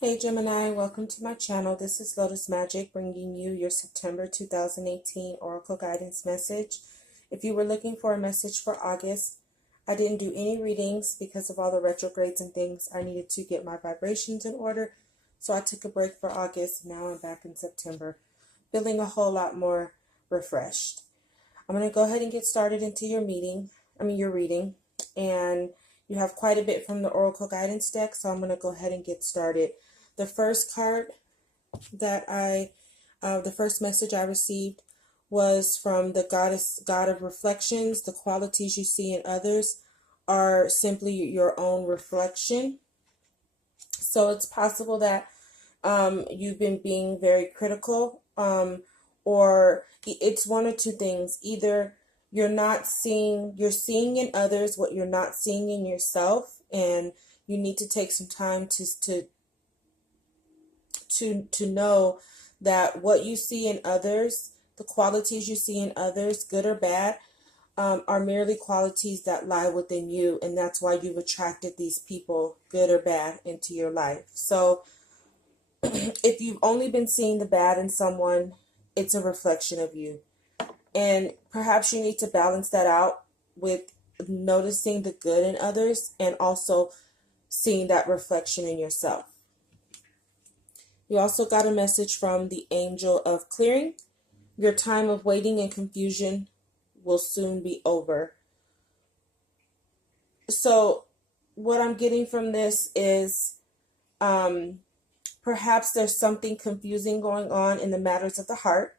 Hey Gemini, welcome to my channel. This is Lotus Magic bringing you your September 2018 Oracle Guidance message. If you were looking for a message for August, I didn't do any readings because of all the retrogrades and things. I needed to get my vibrations in order, so I took a break for August. Now I'm back in September, feeling a whole lot more refreshed. I'm going to go ahead and get started into your reading, and you have quite a bit from the Oracle Guidance deck, so I'm going to go ahead and get started. The first card the first message I received was from the God of reflections. The qualities you see in others are simply your own reflection. So it's possible that you've been being very critical, or it's one or two things. Either you're seeing in others what you're not seeing in yourself, and you need to take some time to know that what you see in others, the qualities you see in others, good or bad, are merely qualities that lie within you, and that's why you've attracted these people, good or bad, into your life. So if you've only been seeing the bad in someone, it's a reflection of you. And perhaps you need to balance that out with noticing the good in others and also seeing that reflection in yourself. You also got a message from the angel of clearing. Your time of waiting and confusion will soon be over. So what I'm getting from this is perhaps there's something confusing going on in the matters of the heart.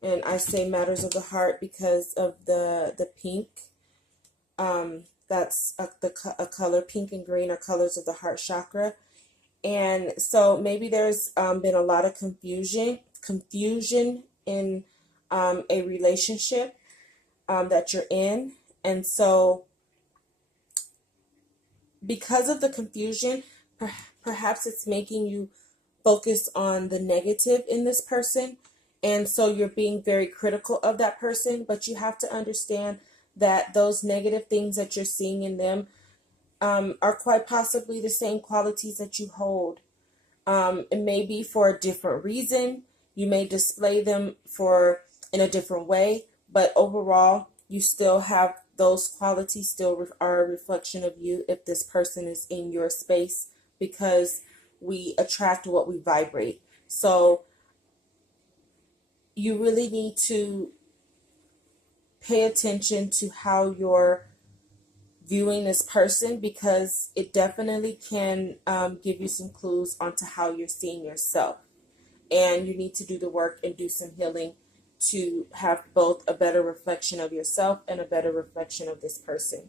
And I say matters of the heart because of the pink. That's a color. Pink and green are colors of the heart chakra. And so maybe there's been a lot of confusion in a relationship that you're in. And so because of the confusion, perhaps it's making you focus on the negative in this person. And so you're being very critical of that person, but you have to understand that those negative things that you're seeing in them are quite possibly the same qualities that you hold. It may be for a different reason. You may display them in a different way, but overall, you still have those qualities still are a reflection of you if this person is in your space, because we attract what we vibrate. So you really need to pay attention to how you're viewing this person, because it definitely can give you some clues onto how you're seeing yourself. And you need to do the work and do some healing to have both a better reflection of yourself and a better reflection of this person.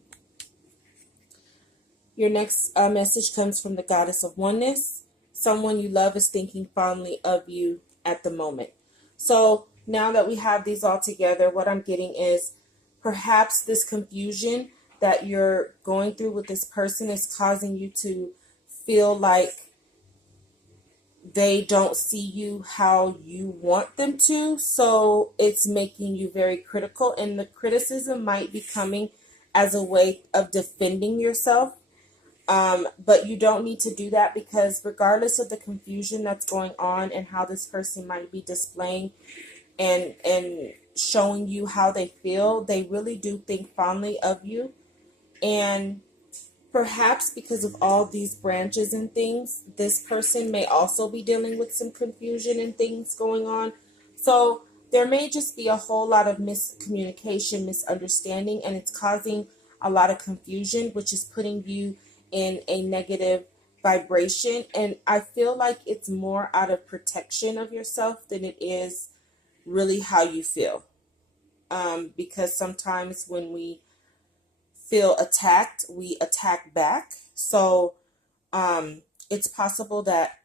Your next message comes from the Goddess of Oneness. Someone you love is thinking fondly of you at the moment. So now that we have these all together, what I'm getting is perhaps this confusion that you're going through with this person is causing you to feel like they don't see you how you want them to. So it's making you very critical, and the criticism might be coming as a way of defending yourself. But you don't need to do that, because regardless of the confusion that's going on and how this person might be displaying and showing you how they feel, they really do think fondly of you. And perhaps because of all these branches and things, this person may also be dealing with some confusion and things going on. So there may just be a whole lot of miscommunication, misunderstanding, and it's causing a lot of confusion, which is putting you in a negative vibration. And I feel like it's more out of protection of yourself than it is really how you feel. Because sometimes when we feel attacked, we attack back. So it's possible that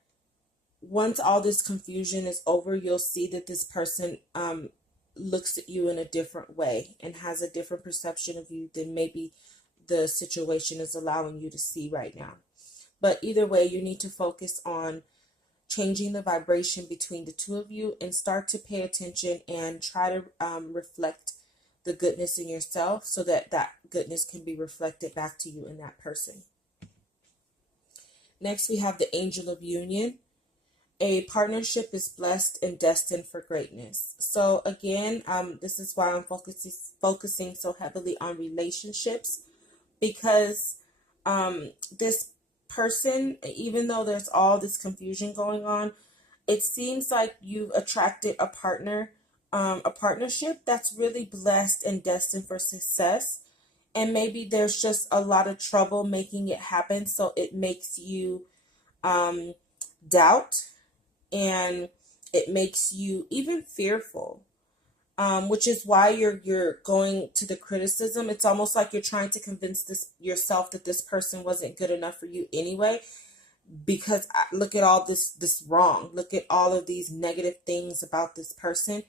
once all this confusion is over, you'll see that this person looks at you in a different way and has a different perception of you than maybe the situation is allowing you to see right now. But either way, you need to focus on changing the vibration between the two of you and start to pay attention and try to reflect the goodness in yourself, so that that goodness can be reflected back to you in that person. Next, we have the Angel of Union. A partnership is blessed and destined for greatness. So again, this is why I'm focusing so heavily on relationships, because this person, even though there's all this confusion going on, it seems like you've attracted a partner, a partnership that's really blessed and destined for success. And maybe there's just a lot of trouble making it happen, so it makes you um, doubt, and it makes you even fearful. Which is why you're going to the criticism. It's almost like you're trying to convince this yourself that this person wasn't good enough for you anyway, because look at all this wrong. Look at all of these negative things about this person,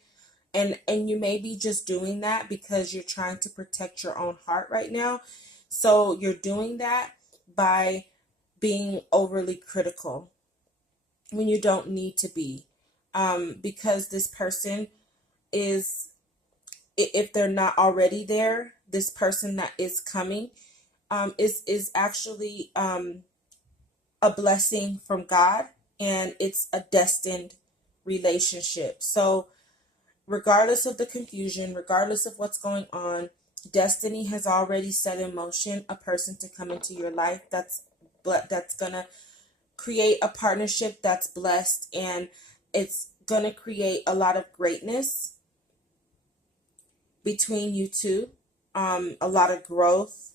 and you may be just doing that because you're trying to protect your own heart right now. So you're doing that by being overly critical when you don't need to be, because this person is, if they're not already there, this person that is coming is actually a blessing from God, and it's a destined relationship. So regardless of the confusion, regardless of what's going on, destiny has already set in motion a person to come into your life that's gonna create a partnership that's blessed, and it's gonna create a lot of greatness between you two, a lot of growth,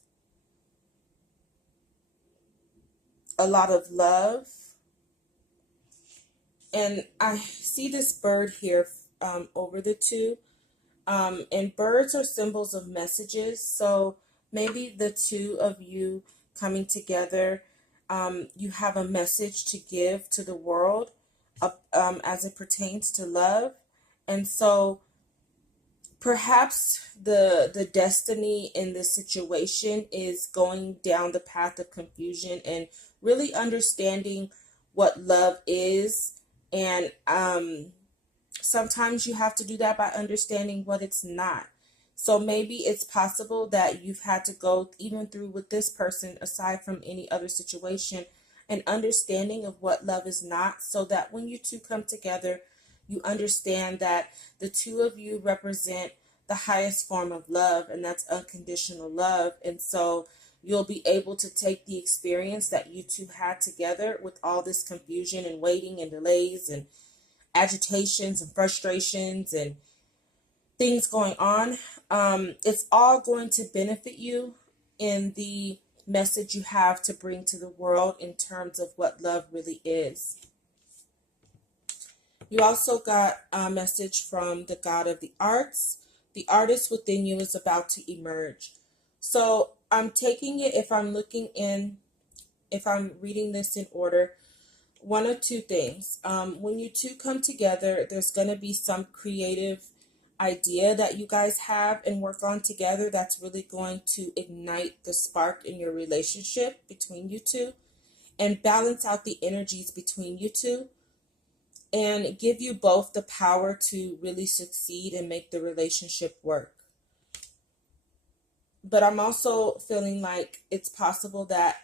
a lot of love. And I see this bird here over the two. And birds are symbols of messages. So maybe the two of you coming together, you have a message to give to the world as it pertains to love. And so perhaps the destiny in this situation is going down the path of confusion and really understanding what love is. And sometimes you have to do that by understanding what it's not. So maybe it's possible that you've had to go even through with this person, aside from any other situation, an understanding of what love is not, so that when you two come together, you understand that the two of you represent the highest form of love, and that's unconditional love. And so you'll be able to take the experience that you two had together with all this confusion and waiting and delays and agitations and frustrations and things going on. It's all going to benefit you in the message you have to bring to the world in terms of what love really is. You also got a message from the God of the arts. The artist within you is about to emerge. So I'm taking it, if I'm reading this in order, one of two things. When you two come together, there's going to be some creative idea that you guys have and work on together that's really going to ignite the spark in your relationship between you two and balance out the energies between you two and give you both the power to really succeed and make the relationship work. But I'm also feeling like it's possible that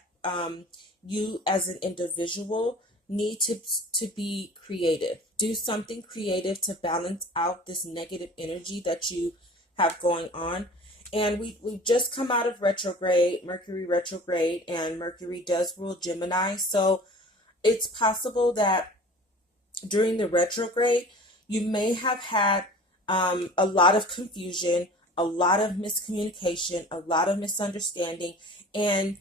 you as an individual need to be creative. Do something creative to balance out this negative energy that you have going on. And we've just come out of retrograde, Mercury retrograde, and Mercury does rule Gemini. So it's possible that during the retrograde, you may have had a lot of confusion, a lot of miscommunication, a lot of misunderstanding. And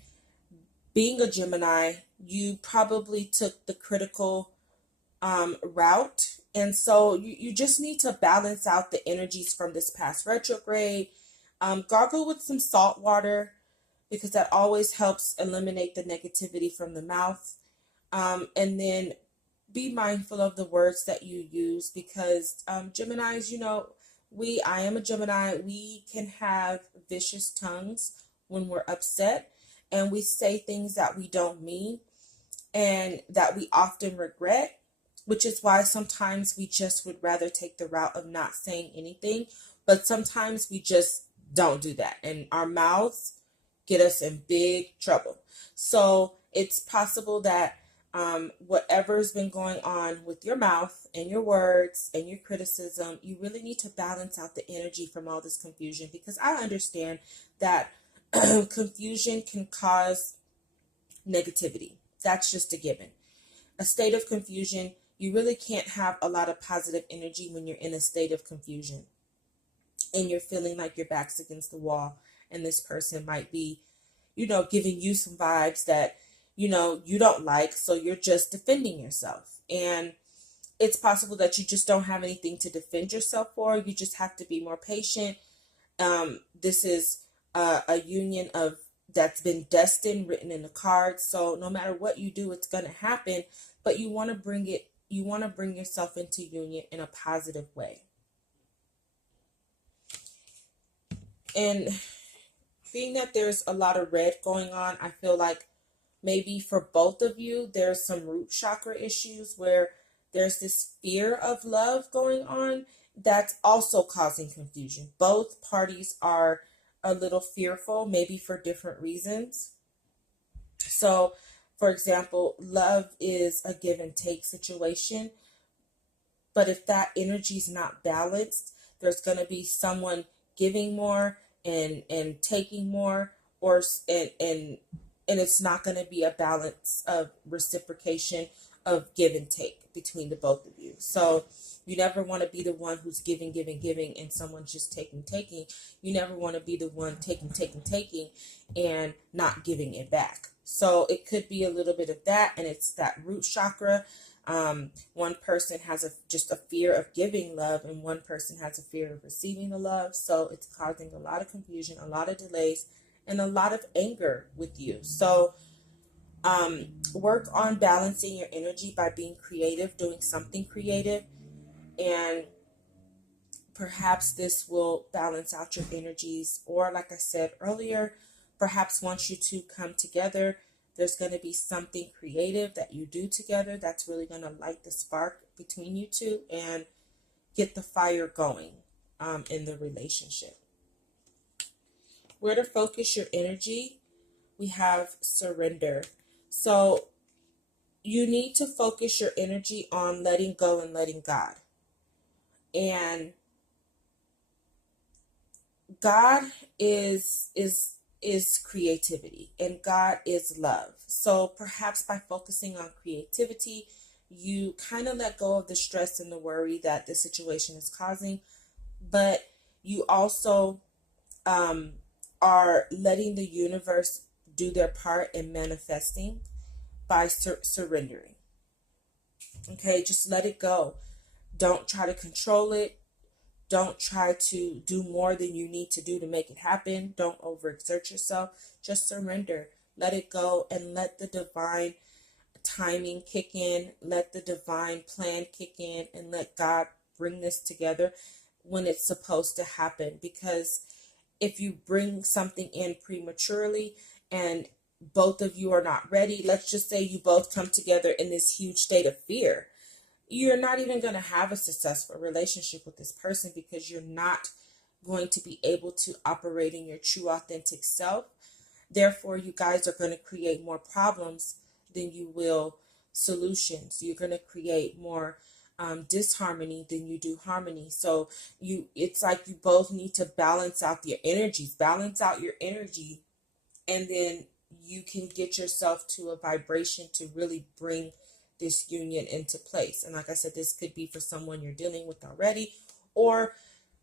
being a Gemini, you probably took the critical route. And so you just need to balance out the energies from this past retrograde. Gargle with some salt water because that always helps eliminate the negativity from the mouth. And then be mindful of the words that you use because Geminis, I am a Gemini, we can have vicious tongues when we're upset, and we say things that we don't mean and that we often regret, which is why sometimes we just would rather take the route of not saying anything, but sometimes we just don't do that, and our mouths get us in big trouble. So it's possible that Whatever's been going on with your mouth and your words and your criticism, you really need to balance out the energy from all this confusion, because I understand that confusion can cause negativity. That's just a given. A state of confusion, you really can't have a lot of positive energy when you're in a state of confusion and you're feeling like your back's against the wall, and this person might be, giving you some vibes that, you don't like, so you're just defending yourself. And it's possible that you just don't have anything to defend yourself for. You just have to be more patient. This is a union of that's been destined, written in the cards. So no matter what you do, it's going to happen. But you want to bring yourself into union in a positive way. And being that there's a lot of red going on, I feel like maybe for both of you, there's some root chakra issues where there's this fear of love going on that's also causing confusion. Both parties are a little fearful, maybe for different reasons. So, for example, love is a give and take situation. But if that energy is not balanced, there's going to be someone giving more and taking more, or and it's not going to be a balance of reciprocation of give and take between the both of you. So you never want to be the one who's giving, and someone's just taking. You never want to be the one taking, and not giving it back. So it could be a little bit of that, and it's that root chakra. One person has just a fear of giving love, and one person has a fear of receiving the love. So it's causing a lot of confusion, a lot of delays, and a lot of anger with you. So work on balancing your energy by being creative, doing something creative, and perhaps this will balance out your energies. Or like I said earlier, perhaps once you two come together, there's going to be something creative that you do together that's really going to light the spark between you two and get the fire going in the relationship. Where to focus your energy? We have surrender. So you need to focus your energy on letting go and letting God. And God is creativity, and God is love. So perhaps by focusing on creativity, you kind of let go of the stress and the worry that the situation is causing, but you also are letting the universe do their part in manifesting by surrendering. Okay, just let it go. Don't try to control it. Don't try to do more than you need to do to make it happen. Don't overexert yourself. Just surrender. Let it go and let the divine timing kick in. Let the divine plan kick in, and let God bring this together when it's supposed to happen. Because if you bring something in prematurely and both of you are not ready, let's just say you both come together in this huge state of fear, you're not even going to have a successful relationship with this person, because you're not going to be able to operate in your true authentic self. Therefore, you guys are going to create more problems than you will solutions. You're going to create more disharmony than you do harmony. So it's like you both need to balance out your energies, and then you can get yourself to a vibration to really bring this union into place. And like I said, this could be for someone you're dealing with already, or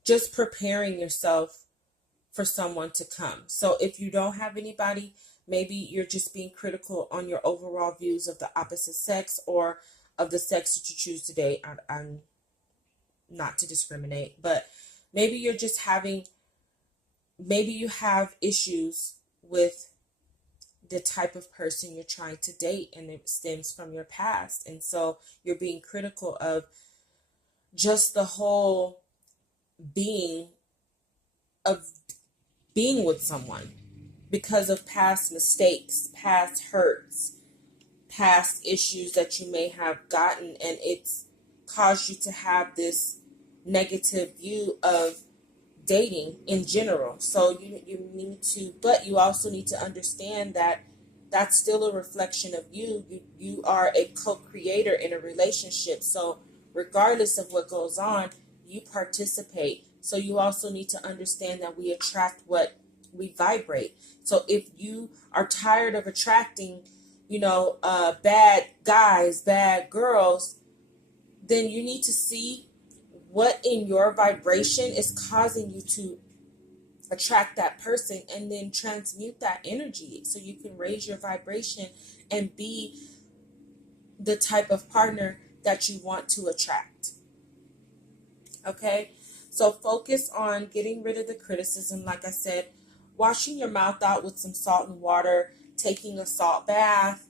just preparing yourself for someone to come. So if you don't have anybody, maybe you're just being critical on your overall views of the opposite sex or of the sex that you choose to date. I'm not to discriminate, but maybe you have issues with the type of person you're trying to date, and it stems from your past. And so you're being critical of just the whole being with someone because of past mistakes, past hurts, past issues that you may have gotten, and it's caused you to have this negative view of dating in general. So you need to, but you also need to understand that that's still a reflection of you. You are a co-creator in a relationship. So regardless of what goes on, you participate. So you also need to understand that we attract what we vibrate. So if you are tired of attracting, bad guys, bad girls, then you need to see what in your vibration is causing you to attract that person, and then transmute that energy so you can raise your vibration and be the type of partner that you want to attract. Okay? So focus on getting rid of the criticism. Like I said, washing your mouth out with some salt and water, taking a salt bath,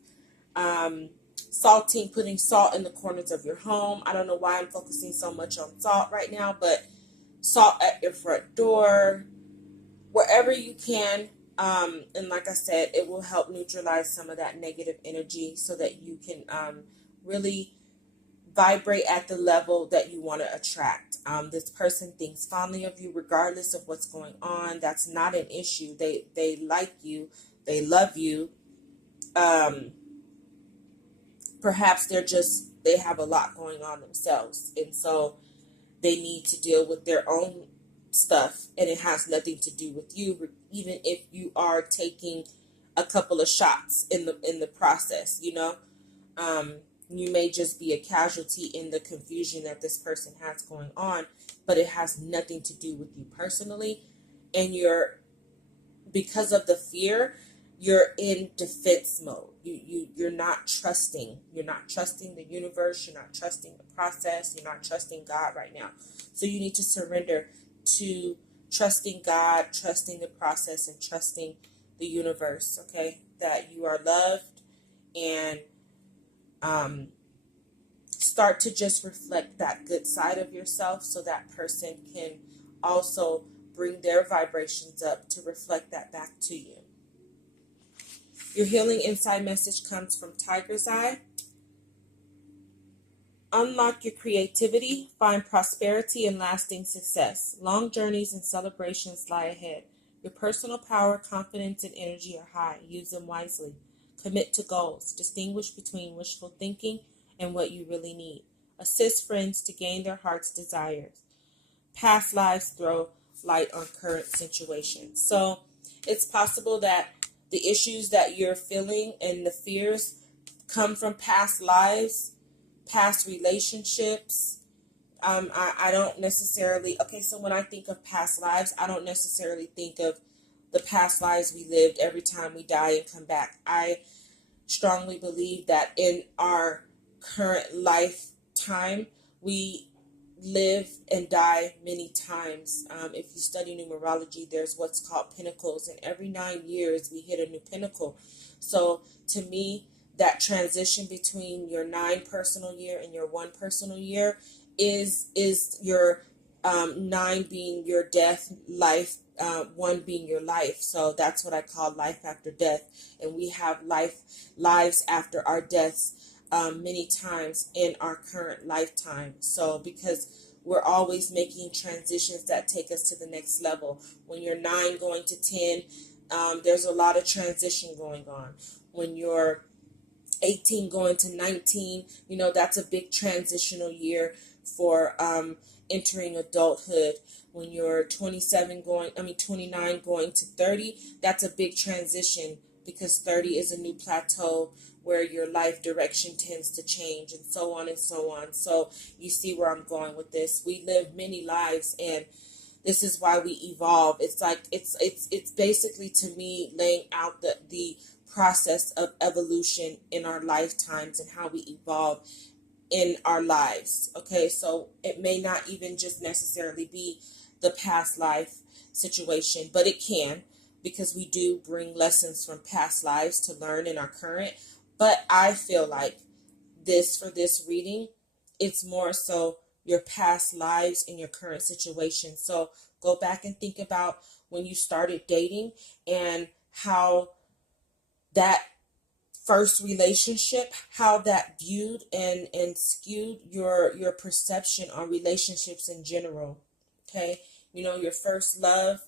putting salt in the corners of your home. I don't know why I'm focusing so much on salt right now, but salt at your front door, wherever you can. And like I said, it will help neutralize some of that negative energy so that you can really vibrate at the level that you want to attract. This person thinks fondly of you regardless of what's going on. That's not an issue. They like you. They love you. Perhaps they have a lot going on themselves. And so they need to deal with their own stuff, and it has nothing to do with you, even if you are taking a couple of shots in the process. You may just be a casualty in the confusion that this person has going on, but it has nothing to do with you personally. And because of the fear, you're in defense mode. You're not trusting. You're not trusting the universe. You're not trusting the process. You're not trusting God right now. So you need to surrender to trusting God, trusting the process, and trusting the universe, okay? That you are loved, and start to just reflect that good side of yourself so that person can also bring their vibrations up to reflect that back to you. Your healing inside message comes from Tiger's Eye. Unlock your creativity, find prosperity and lasting success. Long journeys and celebrations lie ahead. Your personal power, confidence, and energy are high. Use them wisely. Commit to goals. Distinguish between wishful thinking and what you really need. Assist friends to gain their heart's desires. Past lives throw light on current situations. So it's possible that the issues that you're feeling and the fears come from past lives, past relationships. I don't necessarily, so when I think of past lives, I don't necessarily think of the past lives we lived every time we die and come back. I strongly believe that in our current lifetime, we live and die many times. If you study numerology, there's what's called pinnacles, and every 9 years we hit a new pinnacle. So to me, that transition between your 9 personal year and your 1 personal year is your 9 being your death, life, 1 being your life. So that's what I call life after death. And we have lives after our deaths many times in our current lifetime. So because we're always making transitions that take us to the next level. When you're 9 going to 10, there's a lot of transition going on. When you're 18 going to 19, that's a big transitional year for entering adulthood. When you're 29 going to 30, that's a big transition, because 30 is a new plateau where your life direction tends to change, and so on and so on. So you see where I'm going with this. We live many lives, and this is why we evolve. It's like it's basically, to me, laying out the process of evolution in our lifetimes and how we evolve in our lives. Okay, so it may not even just necessarily be the past life situation, but it can, because we do bring lessons from past lives to learn in our current. But I feel like for this reading, it's more so your past lives and your current situation. So go back and think about when you started dating and how that first relationship, how that viewed and skewed your perception on relationships in general. Okay, your first love.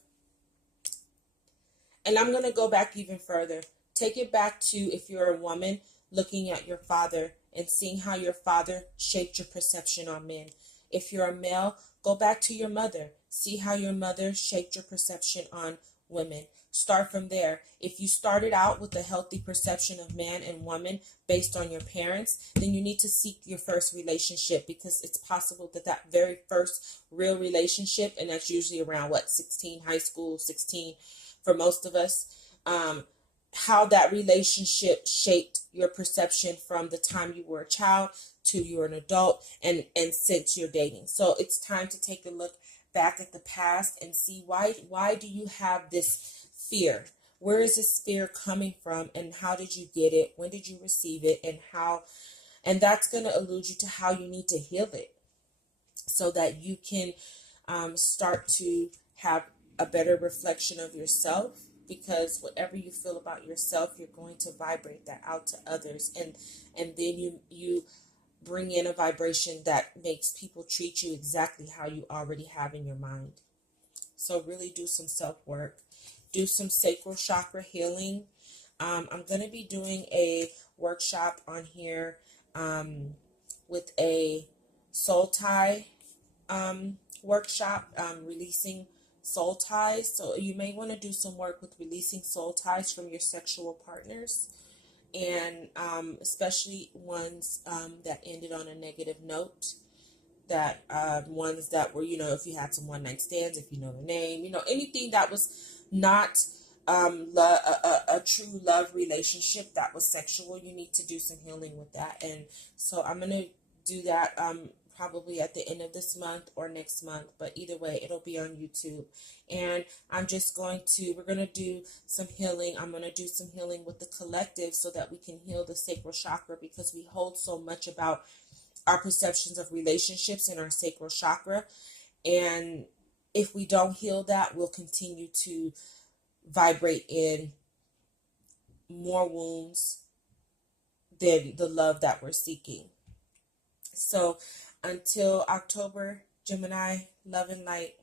And I'm going to go back even further. Take it back to, if you're a woman, looking at your father and seeing how your father shaped your perception on men. If you're a male, go back to your mother. See how your mother shaped your perception on women. Start from there. If you started out with a healthy perception of man and woman based on your parents, then you need to seek your first relationship, because it's possible that that very first real relationship, and that's usually around 16, high school, 16 for most of us, how that relationship shaped your perception from the time you were a child to you're an adult, and since you're dating. So it's time to take a look back at the past and see why do you have this fear? Where is this fear coming from, and how did you get it? When did you receive it, and how? And that's going to allude you to how you need to heal it, so that you can start to have a better reflection of yourself. Because whatever you feel about yourself, you're going to vibrate that out to others, and then you bring in a vibration that makes people treat you exactly how you already have in your mind. So really do some self-work. Do some sacral chakra healing. I'm going to be doing a workshop on here with a soul tie workshop, releasing soul ties. So you may want to do some work with releasing soul ties from your sexual partners, and especially ones that ended on a negative note, that ones that were, if you had some one night stands, if you know the name, anything that was not a true love relationship that was sexual, you need to do some healing with that. And so I'm going to do that probably at the end of this month or next month, but either way, it'll be on YouTube. And we're going to do some healing. I'm going to do some healing with the collective, so that we can heal the sacral chakra, because we hold so much about our perceptions of relationships in our sacral chakra. And if we don't heal that, we'll continue to vibrate in more wounds than the love that we're seeking. So until October, Gemini, love and light.